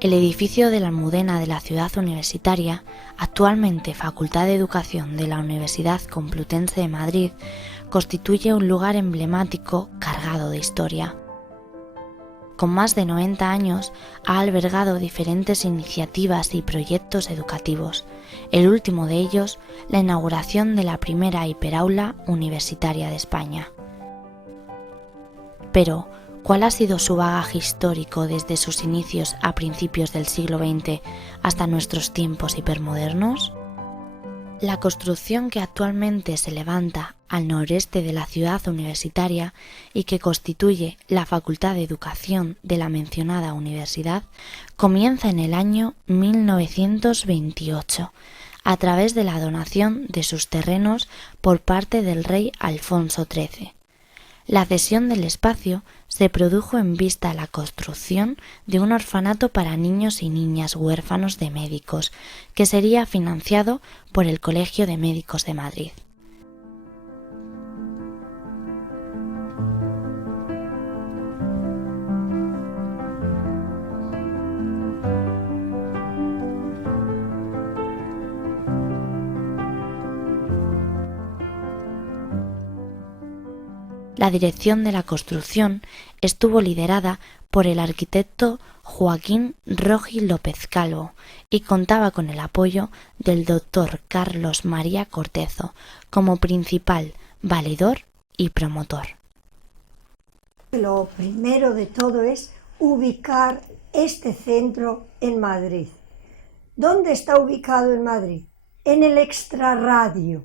El edificio de la Almudena de la Ciudad Universitaria, actualmente Facultad de Educación de la Universidad Complutense de Madrid, constituye un lugar emblemático cargado de historia. Con más de 90 años, ha albergado diferentes iniciativas y proyectos educativos, el último de ellos, la inauguración de la primera hiperaula universitaria de España. Pero, ¿cuál ha sido su bagaje histórico desde sus inicios a principios del siglo XX hasta nuestros tiempos hipermodernos? La construcción que actualmente se levanta al noreste de la ciudad universitaria y que constituye la Facultad de Educación de la mencionada universidad comienza en el año 1928 a través de la donación de sus terrenos por parte del rey Alfonso XIII. La cesión del espacio se produjo en vista a la construcción de un orfanato para niños y niñas huérfanos de médicos, que sería financiado por el Colegio de Médicos de Madrid. La dirección de la construcción estuvo liderada por el arquitecto Joaquín Roji López Calvo y contaba con el apoyo del doctor Carlos María Cortezo como principal valedor y promotor. Lo primero de todo es ubicar este centro en Madrid. ¿Dónde está ubicado en Madrid? En el extrarradio.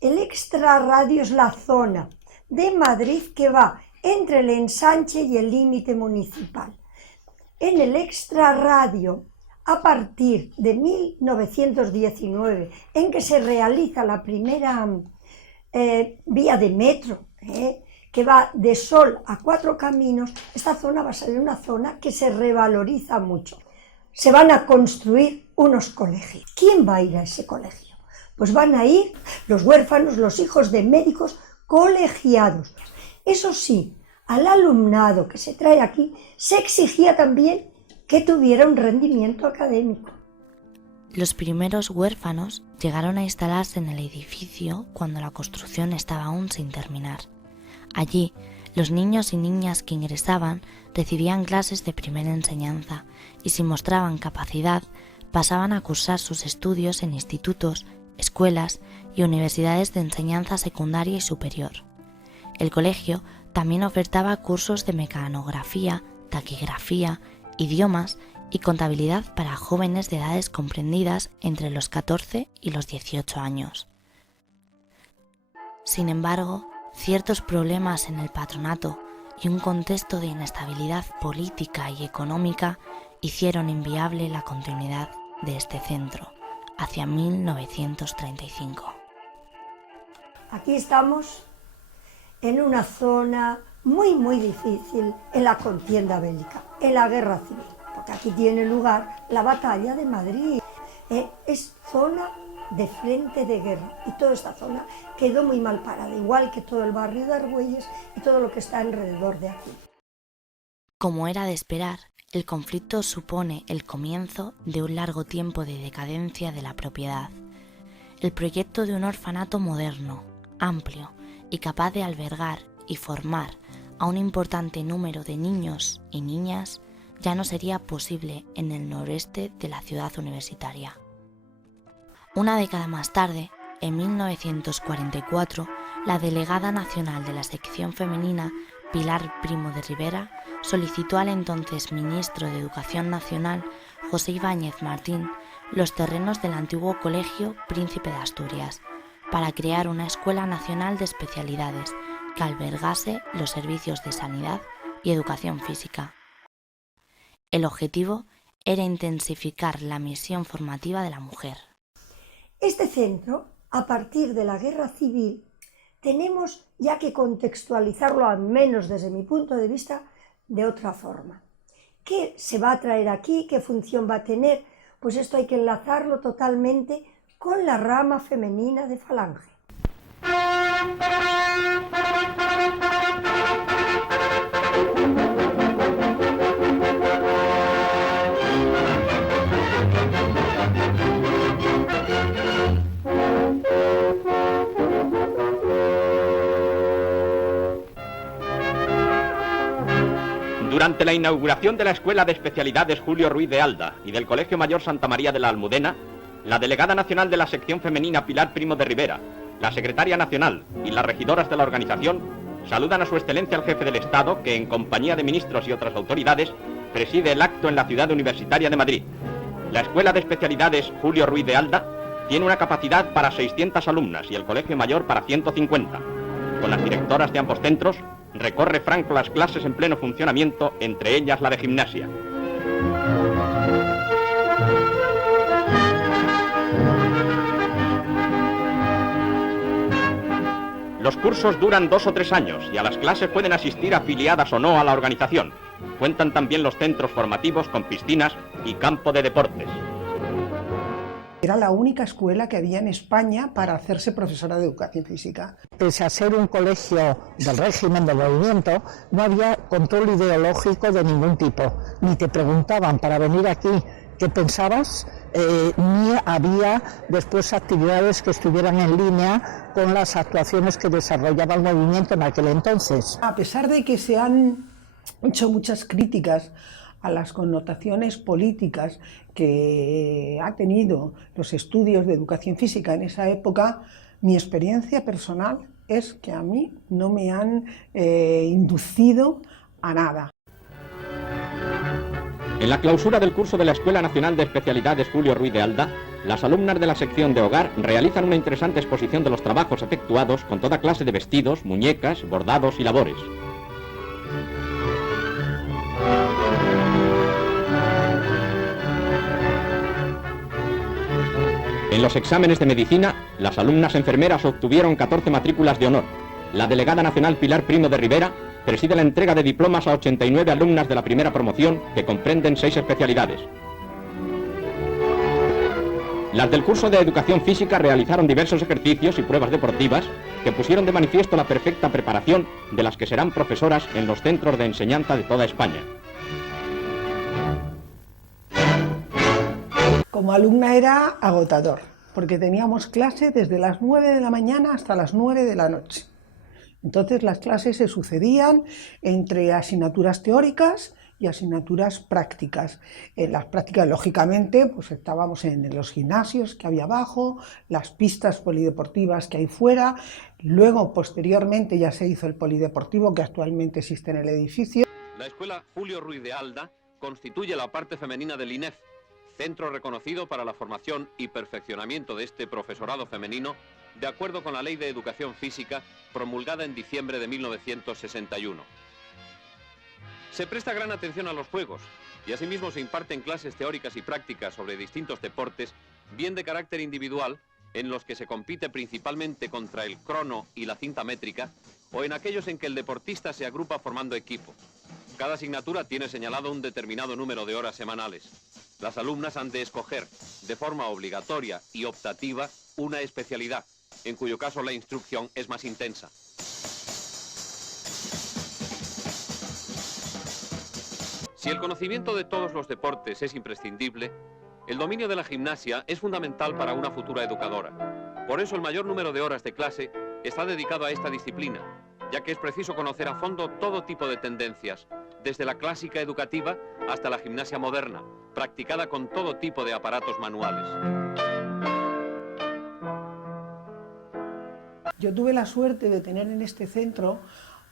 El extrarradio es la zona de Madrid que va entre el ensanche y el límite municipal. En el extrarradio, a partir de 1919, en que se realiza la primera vía de metro, que va de Sol a Cuatro Caminos, esta zona va a ser una zona que se revaloriza mucho. Se van a construir unos colegios. ¿Quién va a ir a ese colegio? Pues van a ir los huérfanos, los hijos de médicos colegiados. Eso sí, al alumnado que se trae aquí se exigía también que tuviera un rendimiento académico. Los primeros huérfanos llegaron a instalarse en el edificio cuando la construcción estaba aún sin terminar. Allí, los niños y niñas que ingresaban recibían clases de primera enseñanza y si mostraban capacidad pasaban a cursar sus estudios en institutos, escuelas y universidades de enseñanza secundaria y superior. El colegio también ofertaba cursos de mecanografía, taquigrafía, idiomas y contabilidad para jóvenes de edades comprendidas entre los 14 y los 18 años. Sin embargo, ciertos problemas en el patronato y un contexto de inestabilidad política y económica hicieron inviable la continuidad de este centro hacia 1935. Aquí estamos en una zona muy difícil en la contienda bélica, en la guerra civil, porque aquí tiene lugar la batalla de Madrid. Es zona de frente de guerra y toda esta zona quedó muy mal parada, igual que todo el barrio de Argüelles y todo lo que está alrededor de aquí. Como era de esperar, el conflicto supone el comienzo de un largo tiempo de decadencia de la propiedad. El proyecto de un orfanato moderno, amplio y capaz de albergar y formar a un importante número de niños y niñas ya no sería posible en el noreste de la ciudad universitaria. Una década más tarde, en 1944, la delegada nacional de la sección femenina, Pilar Primo de Rivera, solicitó al entonces ministro de Educación Nacional, José Ibáñez Martín, los terrenos del antiguo Colegio Príncipe de Asturias, para crear una escuela nacional de especialidades que albergase los servicios de sanidad y educación física. El objetivo era intensificar la misión formativa de la mujer. Este centro, a partir de la Guerra Civil, tenemos ya que contextualizarlo, al menos desde mi punto de vista, de otra forma. ¿Qué se va a traer aquí? ¿Qué función va a tener? Pues esto hay que enlazarlo totalmente con la rama femenina de Falange. Durante la inauguración de la Escuela de Especialidades Julio Ruiz de Alda y del Colegio Mayor Santa María de la Almudena, la delegada nacional de la sección femenina Pilar Primo de Rivera, la secretaria nacional y las regidoras de la organización saludan a su excelencia el jefe del Estado, que en compañía de ministros y otras autoridades preside el acto en la ciudad universitaria de Madrid. La Escuela de Especialidades Julio Ruiz de Alda tiene una capacidad para 600 alumnas y el Colegio Mayor para 150. Con las directoras de ambos centros, recorre Franco las clases en pleno funcionamiento, entre ellas la de gimnasia. Los cursos duran 2 o 3 años y a las clases pueden asistir afiliadas o no a la organización. Cuentan también los centros formativos con piscinas y campo de deportes. Era la única escuela que había en España para hacerse profesora de educación física. Pese a ser un colegio del régimen del movimiento, no había control ideológico de ningún tipo. Ni te preguntaban para venir aquí qué pensabas, ni había después actividades que estuvieran en línea con las actuaciones que desarrollaba el movimiento en aquel entonces. A pesar de que se han hecho muchas críticas a las connotaciones políticas que ha tenido los estudios de educación física en esa época, mi experiencia personal es que a mí no me han inducido a nada. En la clausura del curso de la Escuela Nacional de Especialidades Julio Ruiz de Alda, las alumnas de la sección de hogar realizan una interesante exposición de los trabajos efectuados con toda clase de vestidos, muñecas, bordados y labores. En los exámenes de medicina, las alumnas enfermeras obtuvieron 14 matrículas de honor. La delegada nacional Pilar Primo de Rivera preside la entrega de diplomas a 89 alumnas de la primera promoción, que comprenden 6 especialidades. Las del curso de Educación Física realizaron diversos ejercicios y pruebas deportivas que pusieron de manifiesto la perfecta preparación de las que serán profesoras en los centros de enseñanza de toda España. Como alumna era agotador, porque teníamos clase desde las 9 de la mañana hasta las 9 de la noche. Entonces las clases se sucedían entre asignaturas teóricas y asignaturas prácticas. En las prácticas, lógicamente, pues estábamos en los gimnasios que había abajo, las pistas polideportivas que hay fuera. Luego, posteriormente, ya se hizo el polideportivo que actualmente existe en el edificio. La Escuela Julio Ruiz de Alda constituye la parte femenina del INEF, centro reconocido para la formación y perfeccionamiento de este profesorado femenino, de acuerdo con la Ley de Educación Física promulgada en diciembre de 1961. Se presta gran atención a los juegos y asimismo se imparten clases teóricas y prácticas sobre distintos deportes, bien de carácter individual, en los que se compite principalmente contra el crono y la cinta métrica, o en aquellos en que el deportista se agrupa formando equipo. Cada asignatura tiene señalado un determinado número de horas semanales. Las alumnas han de escoger, de forma obligatoria y optativa, una especialidad, en cuyo caso la instrucción es más intensa. Si el conocimiento de todos los deportes es imprescindible, el dominio de la gimnasia es fundamental para una futura educadora. Por eso el mayor número de horas de clase está dedicado a esta disciplina, ya que es preciso conocer a fondo todo tipo de tendencias, desde la clásica educativa hasta la gimnasia moderna, practicada con todo tipo de aparatos manuales. Yo tuve la suerte de tener en este centro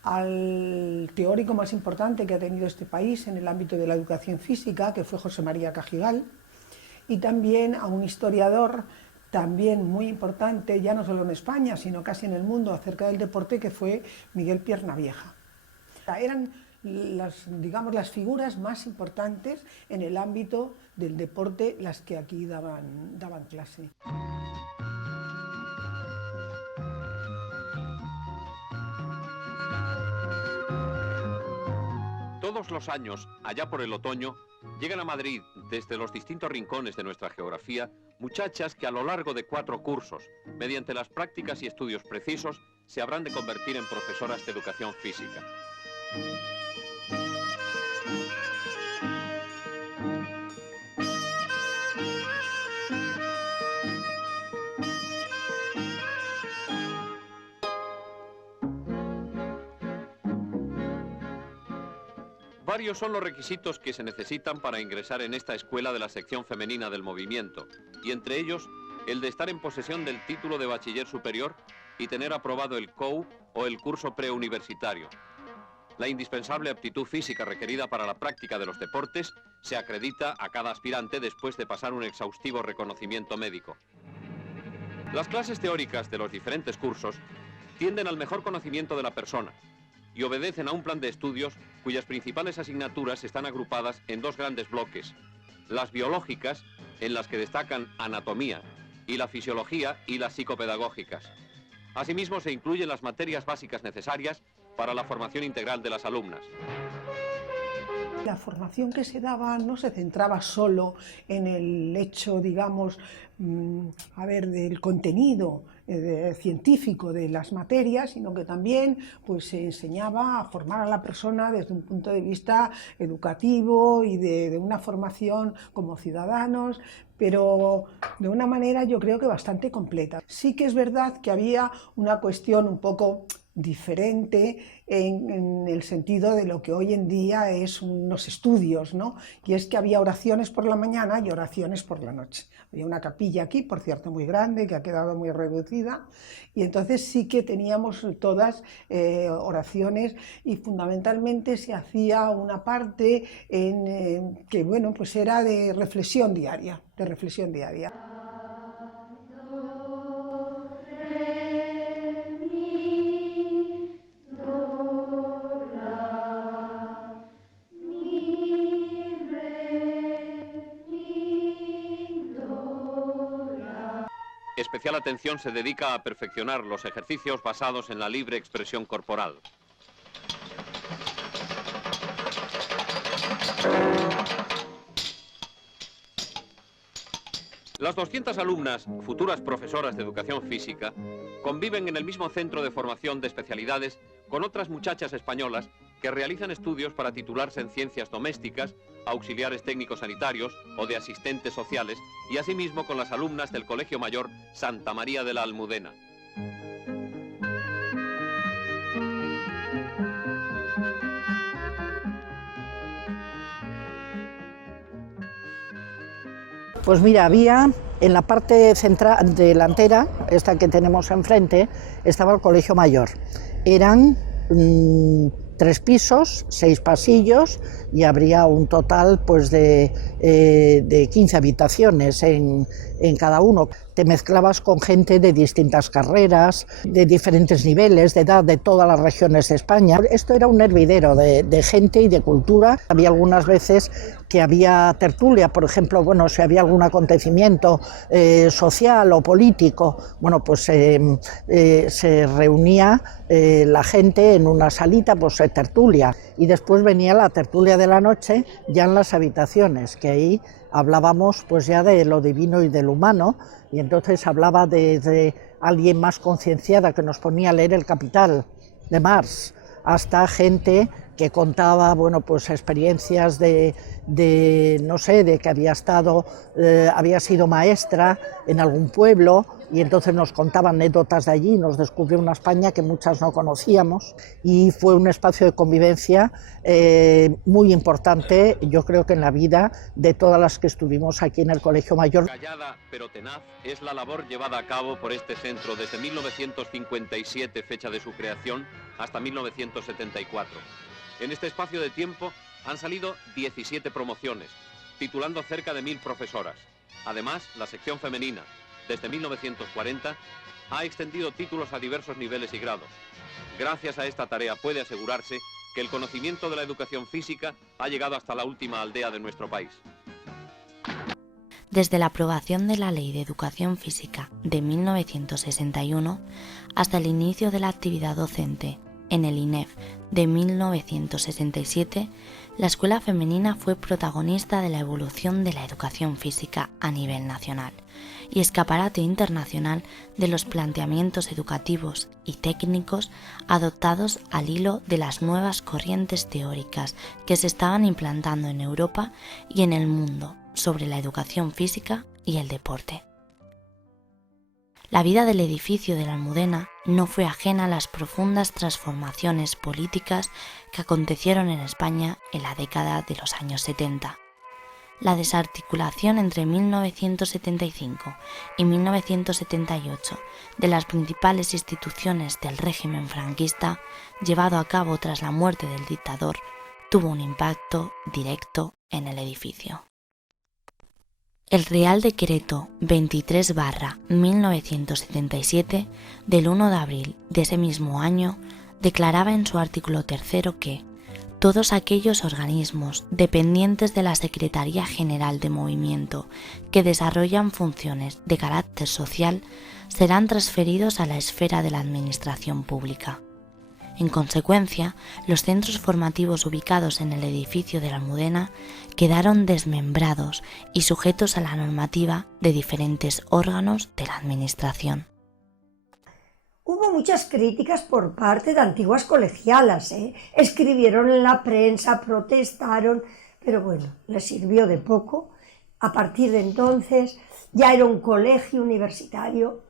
al teórico más importante que ha tenido este país en el ámbito de la educación física, que fue José María Cajigal, y también a un historiador también muy importante, ya no solo en España, sino casi en el mundo, acerca del deporte, que fue Miguel Piernavieja. Eran las figuras más importantes en el ámbito del deporte, las que aquí daban clase. Todos los años, allá por el otoño, llegan a Madrid, desde los distintos rincones de nuestra geografía, muchachas que a lo largo de 4 cursos, mediante las prácticas y estudios precisos, se habrán de convertir en profesoras de educación física. Varios son los requisitos que se necesitan para ingresar en esta escuela de la sección femenina del movimiento, y entre ellos el de estar en posesión del título de bachiller superior y tener aprobado el COU o el curso preuniversitario. La indispensable aptitud física requerida para la práctica de los deportes se acredita a cada aspirante después de pasar un exhaustivo reconocimiento médico. Las clases teóricas de los diferentes cursos tienden al mejor conocimiento de la persona y obedecen a un plan de estudios cuyas principales asignaturas están agrupadas en dos grandes bloques: las biológicas, en las que destacan anatomía, y la fisiología y las psicopedagógicas. Asimismo, se incluyen las materias básicas necesarias para la formación integral de las alumnas. La formación que se daba no se centraba solo en el hecho, digamos, del contenido científico de las materias, sino que también pues, se enseñaba a formar a la persona desde un punto de vista educativo y de una formación como ciudadanos, pero de una manera yo creo que bastante completa. Sí que es verdad que había una cuestión un poco diferente en el sentido de lo que hoy en día es unos estudios, ¿no? Y es que había oraciones por la mañana y oraciones por la noche. Había una capilla aquí, por cierto, muy grande, que ha quedado muy reducida, y entonces sí que teníamos todas oraciones, y fundamentalmente se hacía una parte que, bueno, pues era de reflexión diaria, Especial atención se dedica a perfeccionar los ejercicios basados en la libre expresión corporal. Las 200 alumnas, futuras profesoras de educación física, conviven en el mismo centro de formación de especialidades con otras muchachas españolas que realizan estudios para titularse en ciencias domésticas, auxiliares técnicos sanitarios o de asistentes sociales, y asimismo con las alumnas del Colegio Mayor Santa María de la Almudena. Pues mira, había en la parte central, delantera, esta que tenemos enfrente, estaba el Colegio Mayor. Eran 3 pisos, 6 pasillos, y habría un total pues de 15 habitaciones en cada uno. Te mezclabas con gente de distintas carreras, de diferentes niveles de edad, de todas las regiones de España. Esto era un hervidero de gente y de cultura. Había algunas veces que había tertulia, por ejemplo, bueno, si había algún acontecimiento social o político, bueno, pues se reunía la gente en una salita, pues tertulia, y después venía la tertulia de la noche ya en las habitaciones, que ahí hablábamos pues ya de lo divino y de lo humano, y entonces hablaba de alguien más concienciada que nos ponía a leer El Capital de Marx, hasta gente que contaba, bueno, pues experiencias no sé, de que había sido maestra en algún pueblo, y entonces nos contaba anécdotas de allí, nos descubrió una España que muchas no conocíamos, y fue un espacio de convivencia muy importante, yo creo que en la vida de todas las que estuvimos aquí en el Colegio Mayor. Callada pero tenaz es la labor llevada a cabo por este centro desde 1957, fecha de su creación, hasta 1974. En este espacio de tiempo han salido 17 promociones, titulando cerca de 1000 profesoras. Además, la sección femenina, desde 1940, ha extendido títulos a diversos niveles y grados. Gracias a esta tarea puede asegurarse que el conocimiento de la educación física ha llegado hasta la última aldea de nuestro país. Desde la aprobación de la Ley de Educación Física de 1961 hasta el inicio de la actividad docente en el INEF de 1967, la escuela femenina fue protagonista de la evolución de la educación física a nivel nacional y escaparate internacional de los planteamientos educativos y técnicos adoptados al hilo de las nuevas corrientes teóricas que se estaban implantando en Europa y en el mundo sobre la educación física y el deporte. La vida del edificio de la Almudena no fue ajena a las profundas transformaciones políticas que acontecieron en España en la década de los años 70. La desarticulación entre 1975 y 1978 de las principales instituciones del régimen franquista, llevado a cabo tras la muerte del dictador, tuvo un impacto directo en el edificio. El Real Decreto 23/1977 del 1 de abril de ese mismo año declaraba en su artículo 3 que todos aquellos organismos dependientes de la Secretaría General de Movimiento que desarrollan funciones de carácter social serán transferidos a la esfera de la administración pública. En consecuencia, los centros formativos ubicados en el edificio de la Almudena quedaron desmembrados y sujetos a la normativa de diferentes órganos de la administración. Hubo muchas críticas por parte de antiguas colegialas, escribieron en la prensa, protestaron, pero bueno, les sirvió de poco. A partir de entonces ya era un colegio universitario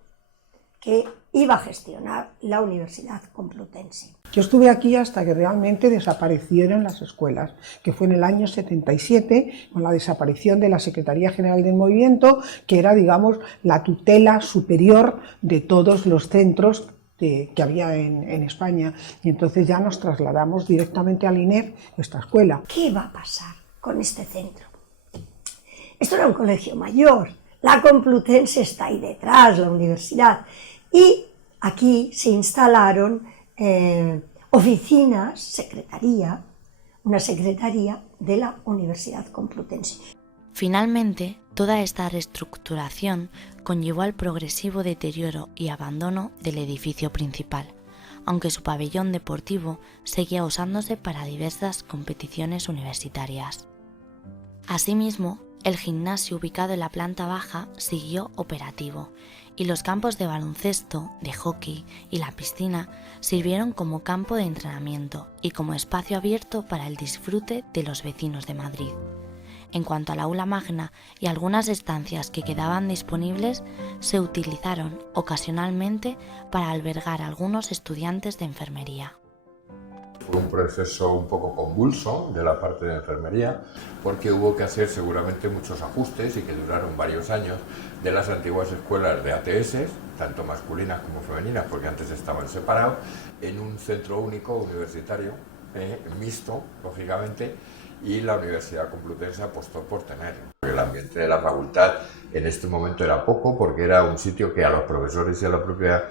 que iba a gestionar la Universidad Complutense. Yo estuve aquí hasta que realmente desaparecieron las escuelas, que fue en el año 77, con la desaparición de la Secretaría General del Movimiento, que era, digamos, la tutela superior de todos los centros que había en España. Y entonces ya nos trasladamos directamente al INEF, esta escuela. ¿Qué va a pasar con este centro? Esto era un colegio mayor, la Complutense está ahí detrás, la universidad, y aquí se instalaron oficinas, secretaría, una secretaría de la Universidad Complutense. Finalmente, toda esta reestructuración conllevó al progresivo deterioro y abandono del edificio principal, aunque su pabellón deportivo seguía usándose para diversas competiciones universitarias. Asimismo, el gimnasio ubicado en la planta baja siguió operativo y los campos de baloncesto, de hockey y la piscina sirvieron como campo de entrenamiento y como espacio abierto para el disfrute de los vecinos de Madrid. En cuanto al aula magna y algunas estancias que quedaban disponibles, se utilizaron ocasionalmente para albergar a algunos estudiantes de enfermería. Fue un proceso un poco convulso de la parte de enfermería porque hubo que hacer seguramente muchos ajustes y que duraron varios años de las antiguas escuelas de ATS, tanto masculinas como femeninas, porque antes estaban separados, en un centro único universitario, mixto, lógicamente, y la Universidad Complutense apostó por tenerlo. El ambiente de la facultad en este momento era poco porque era un sitio que a los profesores y a la propia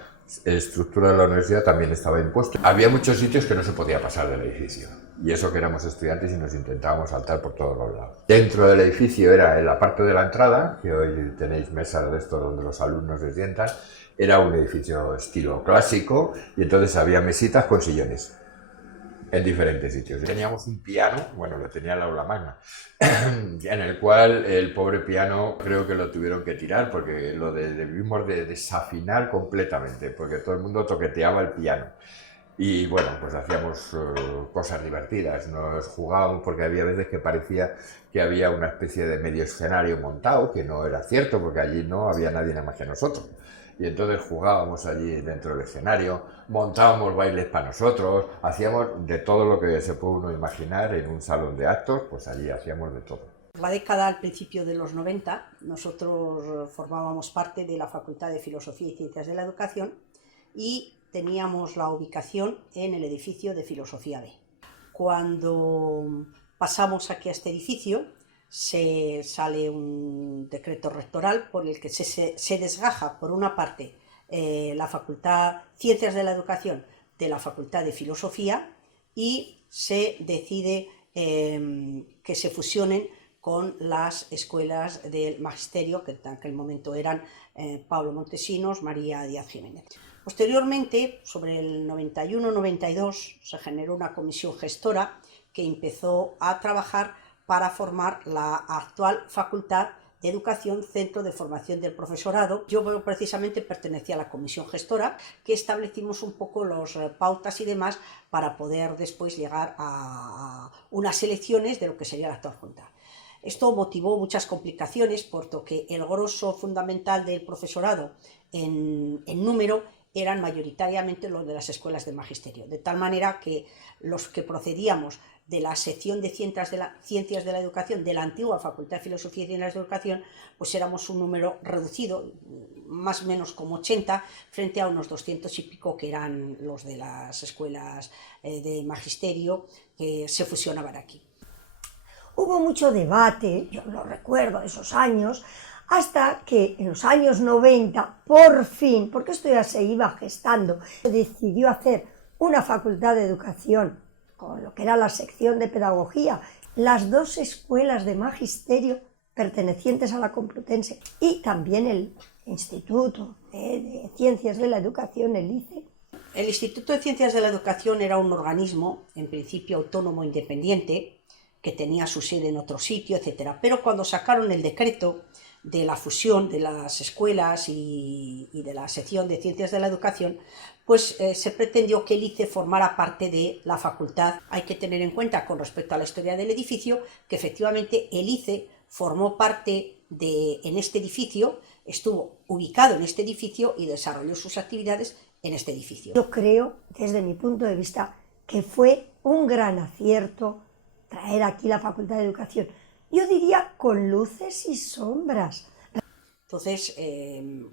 estructura de la universidad también estaba impuesto. Había muchos sitios que no se podía pasar del edificio, y eso que éramos estudiantes y nos intentábamos saltar por todos los lados. Dentro del edificio era en la parte de la entrada, que hoy tenéis mesas de esto donde los alumnos se sientan, era un edificio estilo clásico, y entonces había mesitas con sillones en diferentes sitios. Teníamos un piano, bueno, lo tenía el aula magna, en el cual el pobre piano creo que lo tuvieron que tirar porque lo debimos de desafinar completamente, porque todo el mundo toqueteaba el piano. Y bueno, pues hacíamos cosas divertidas, nos jugábamos porque había veces que parecía que había una especie de medio escenario montado, que no era cierto porque allí no había nadie nada más que nosotros. Y entonces jugábamos allí dentro del escenario, montábamos bailes para nosotros, hacíamos de todo lo que se puede uno imaginar en un salón de actos, pues allí hacíamos de todo. La década al principio de los 90, nosotros formábamos parte de la Facultad de Filosofía y Ciencias de la Educación y teníamos la ubicación en el edificio de Filosofía B. Cuando pasamos aquí a este edificio, se sale un decreto rectoral por el que se desgaja, por una parte, la Facultad de Ciencias de la Educación de la Facultad de Filosofía y se decide que se fusionen con las escuelas del magisterio, que en aquel momento eran Pablo Montesinos, María Díaz Jiménez. Posteriormente, sobre el 91-92, se generó una comisión gestora que empezó a trabajar para formar la actual Facultad de Educación, Centro de Formación del Profesorado. Yo precisamente pertenecía a la comisión gestora, que establecimos un poco las pautas y demás para poder después llegar a unas elecciones de lo que sería la actual Junta. Esto motivó muchas complicaciones, puesto que el grosso fundamental del profesorado en número eran mayoritariamente los de las escuelas de magisterio, de tal manera que los que procedíamos de la sección de Ciencias de la Educación de la antigua Facultad de Filosofía y Ciencias de la Educación, pues éramos un número reducido, más o menos como 80, frente a unos 200 y pico que eran los de las escuelas de magisterio que se fusionaban aquí. Hubo mucho debate, yo lo recuerdo de esos años, hasta que en los años 90, por fin, porque esto ya se iba gestando, se decidió hacer una facultad de educación con lo que era la sección de pedagogía, las dos escuelas de magisterio pertenecientes a la Complutense y también el Instituto de Ciencias de la Educación, el ICE. El Instituto de Ciencias de la Educación era un organismo, en principio autónomo e independiente, que tenía su sede en otro sitio, etc. Pero cuando sacaron el decreto de la fusión de las escuelas y de la sección de Ciencias de la Educación, pues se pretendió que el ICE formara parte de la facultad. Hay que tener en cuenta, con respecto a la historia del edificio, que efectivamente el ICE formó parte en este edificio, estuvo ubicado en este edificio y desarrolló sus actividades en este edificio. Yo creo, desde mi punto de vista, que fue un gran acierto traer aquí la Facultad de Educación. Yo diría con luces y sombras. Entonces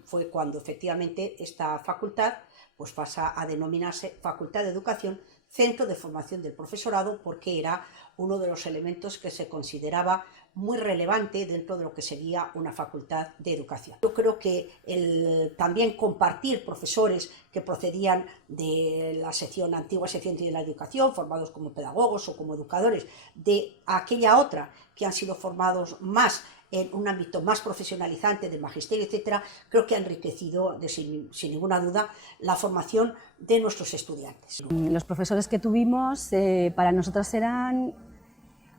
fue cuando efectivamente esta facultad pues pasa a denominarse Facultad de Educación, Centro de Formación del Profesorado, porque era uno de los elementos que se consideraba muy relevante dentro de lo que sería una facultad de educación. Yo creo que también compartir profesores que procedían de la antigua sección de la educación, formados como pedagogos o como educadores, de aquella otra que han sido formados más en un ámbito más profesionalizante del magisterio, etcétera, creo que ha enriquecido, sin ninguna duda, la formación de nuestros estudiantes. Los profesores que tuvimos para nosotros eran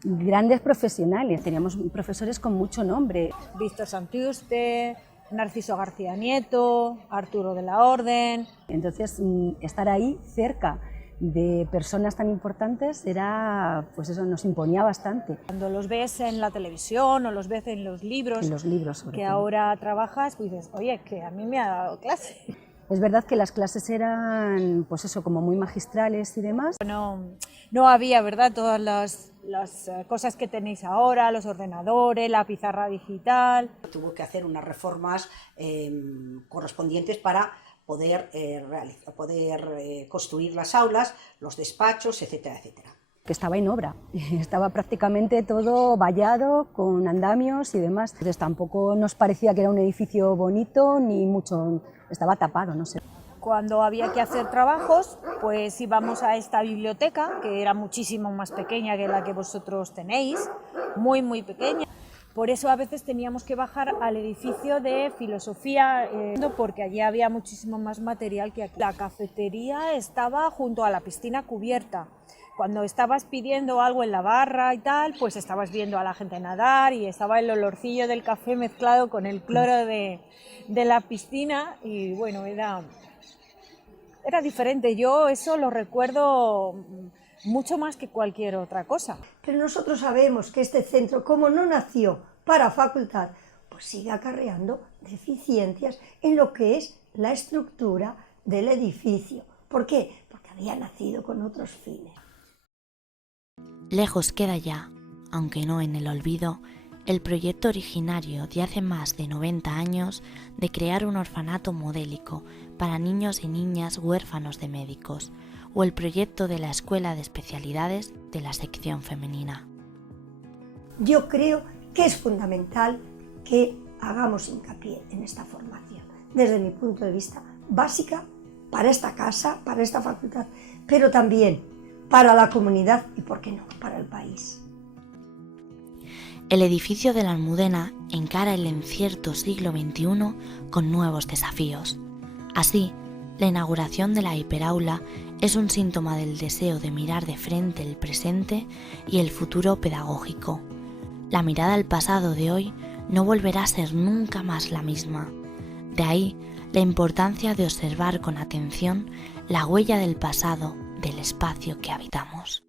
grandes profesionales, teníamos profesores con mucho nombre. Víctor Santiuste, Narciso García Nieto, Arturo de la Orden. Entonces, estar ahí cerca de personas tan importantes era, pues eso, nos imponía bastante. Cuando los ves en la televisión o los ves en los libros sobre que todo. Ahora trabajas, pues dices, oye, que a mí me ha dado clase. Es verdad que las clases eran, pues eso, como muy magistrales y demás. No había, ¿verdad?, todas las cosas que tenéis ahora, los ordenadores, la pizarra digital. Tuvo que hacer unas reformas correspondientes para poder construir las aulas, los despachos, etcétera, etcétera. Que estaba en obra, estaba prácticamente todo vallado, con andamios y demás. Entonces tampoco nos parecía que era un edificio bonito, ni mucho, estaba tapado, no sé. Cuando había que hacer trabajos, pues íbamos a esta biblioteca, que era muchísimo más pequeña que la que vosotros tenéis, muy, muy pequeña. Por eso a veces teníamos que bajar al edificio de filosofía, porque allí había muchísimo más material que aquí. La cafetería estaba junto a la piscina cubierta. Cuando estabas pidiendo algo en la barra y tal, pues estabas viendo a la gente nadar y estaba el olorcillo del café mezclado con el cloro de la piscina y bueno, era diferente. Yo eso lo recuerdo mucho más que cualquier otra cosa. Pero nosotros sabemos que este centro, como no nació para facultad, pues sigue acarreando deficiencias en lo que es la estructura del edificio. ¿Por qué? Porque había nacido con otros fines. Lejos queda ya, aunque no en el olvido, el proyecto originario de hace más de 90 años de crear un orfanato modélico para niños y niñas huérfanos de médicos, o el proyecto de la Escuela de Especialidades de la sección femenina. Yo creo que es fundamental que hagamos hincapié en esta formación, desde mi punto de vista, básica para esta casa, para esta facultad, pero también para la comunidad y, ¿por qué no?, para el país. El edificio de la Almudena encara el incierto siglo XXI con nuevos desafíos. Así, la inauguración de la hiperaula es un síntoma del deseo de mirar de frente el presente y el futuro pedagógico. La mirada al pasado de hoy no volverá a ser nunca más la misma. De ahí la importancia de observar con atención la huella del pasado del espacio que habitamos.